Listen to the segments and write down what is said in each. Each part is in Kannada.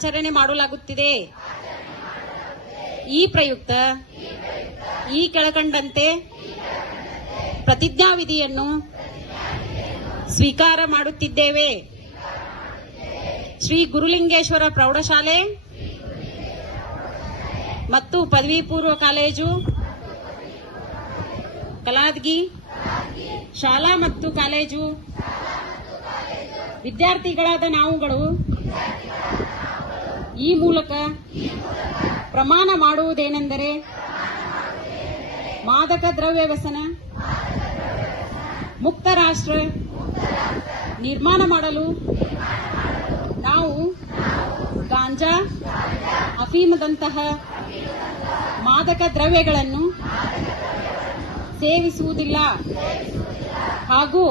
ಆಚರಣೆ ಮಾಡಲಾಗುತ್ತಿದೆ. ಈ ಪ್ರಯುಕ್ತ, ಈ ಕೆಳಕಂಡಂತೆ ಪ್ರತಿಜ್ಞಾವಿಧಿಯನ್ನು ಸ್ವೀಕಾರ ಮಾಡುತ್ತಿದ್ದೇವೆ. ಶ್ರೀ ಗುರುಲಿಂಗೇಶ್ವರ ಪ್ರೌಢಶಾಲೆ ಮತ್ತು ಪದವಿ ಪೂರ್ವ ಕಾಲೇಜು, ಕಲಾದಗಿ ಶಾಲಾ ಮತ್ತು ಕಾಲೇಜು. ವಿದ್ಯಾರ್ಥಿಗಳಾದ ನಾವುಗಳು ಈ ಮೂಲಕ ಪ್ರಮಾಣ ಮಾಡುವುದೇನೆಂದರೆ ಮಾದಕ ದ್ರವ್ಯ ವ್ಯಸನ, ಮುಕ್ತ ರಾಷ್ಟ್ರ ನಿರ್ಮಾಣ ಮಾಡಲು ನಾವು ಗಾಂಜಾ, ಅಫೀಮದಂತಹ ಮಾದಕ ದ್ರವ್ಯಗಳನ್ನು ಸೇವಿಸುವುದಿಲ್ಲ. ಹಾಗೂ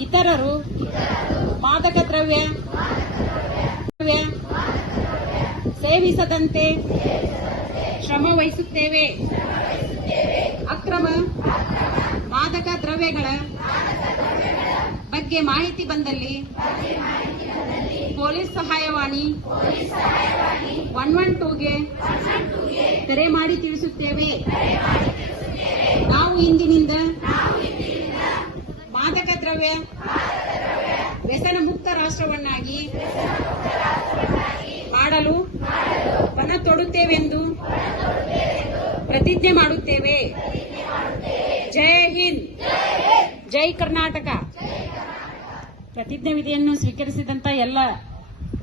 ಇತರರು ಮಾದಕ ದ್ರವ್ಯ ದ್ರವ್ಯ ಸೇವಿಸದಂತೆ ಶ್ರಮ ವಹಿಸುತ್ತೇವೆ ಅಕ್ರಮ ಮಾದಕ ದ್ರವ್ಯಗಳ ಬಗ್ಗೆ ಮಾಹಿತಿ ಬಂದಲ್ಲಿ ಪೊಲೀಸ್ ಸಹಾಯವಾಣಿ ಒನ್ ಒನ್ ಟೂಗೆ ಕರೆ ಮಾಡಿ ತಿಳಿಸುತ್ತೇವೆ. ನಾವು ಇಂದಿನಿಂದ ಮಾದಕ ದ್ರವ್ಯ ವ್ಯಸನ ಮುಕ್ತ ರಾಷ್ಟ್ರವನ್ನಾಗಿ ತೊಡುತ್ತೇವೆಂದು ಪ್ರತಿಜ್ಞೆ ಮಾಡುತ್ತೇವೆ. ಜೈ ಹಿಂದ್. ಜೈ ಕರ್ನಾಟಕ. ಪ್ರತಿಜ್ಞೆ ವಿಧಿಯನ್ನು ಸ್ವೀಕರಿಸಿದಂತ ಎಲ್ಲ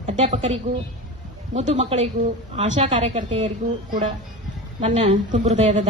ಅಧ್ಯಾಪಕರಿಗೂ ಮುದ್ದು ಮಕ್ಕಳಿಗೂ, ಆಶಾ ಕಾರ್ಯಕರ್ತೆಯರಿಗೂ ಕೂಡ ನನ್ನ ತುಂಬು ಹೃದಯದ